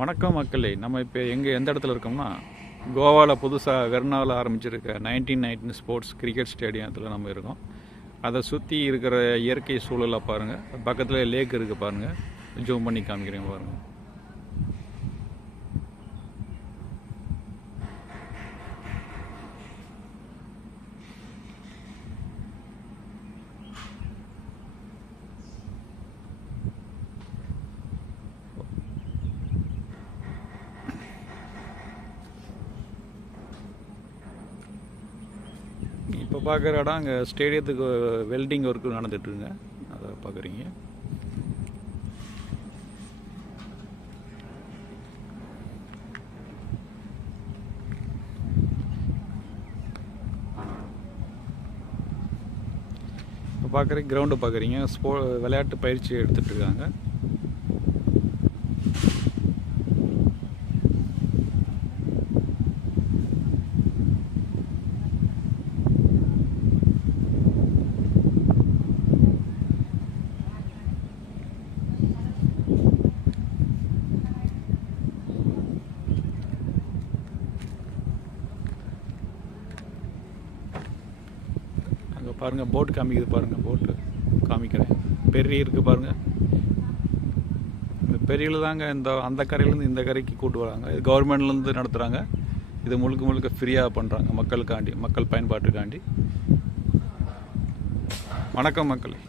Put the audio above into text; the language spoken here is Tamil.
வணக்கம் மக்களே. நம்ம இப்போ எந்த இடத்துல இருக்கோம்னா, கோவாவில் புதுசாக வெர்னாவில் ஆரம்பிச்சிருக்க 1919 ஸ்போர்ட்ஸ் கிரிக்கெட் ஸ்டேடியத்தில் நம்ம இருக்கோம். அதை சுற்றி இருக்கிற இயற்கை சூழலை பாருங்கள். பக்கத்தில் லேக் இருக்குது பாருங்கள். ஜூம் பண்ணி காமிக்கிறேன் பாருங்கள். இப்போ பார்க்குற இடம் அங்கே ஸ்டேடியத்துக்கு வெல்டிங் ஒர்க்கு நடந்துட்டுருங்க. அதை பார்க்குறீங்க. இப்போ பார்க்குற கிரவுண்டு பார்க்குறீங்க. விளையாட்டு பயிற்சி எடுத்துகிட்ருக்காங்க. அங்கே பாருங்கள், போட்டு காமிக்குது பாருங்கள். போட்டு காமிக்கிறேன். பெரிய இருக்குது பாருங்கள். இந்த பெரியில் தாங்க அந்த கரையிலேருந்து இந்த கரைக்கு கூட்டு வராங்க. இது கவர்மெண்ட்லேருந்து நடத்துகிறாங்க. இது முழுக்க முழுக்க ஃப்ரீயாக பண்ணுறாங்க, மக்களுக்காண்டி, மக்கள் பயன்பாட்டுக்காண்டி. வணக்கம் மக்களே.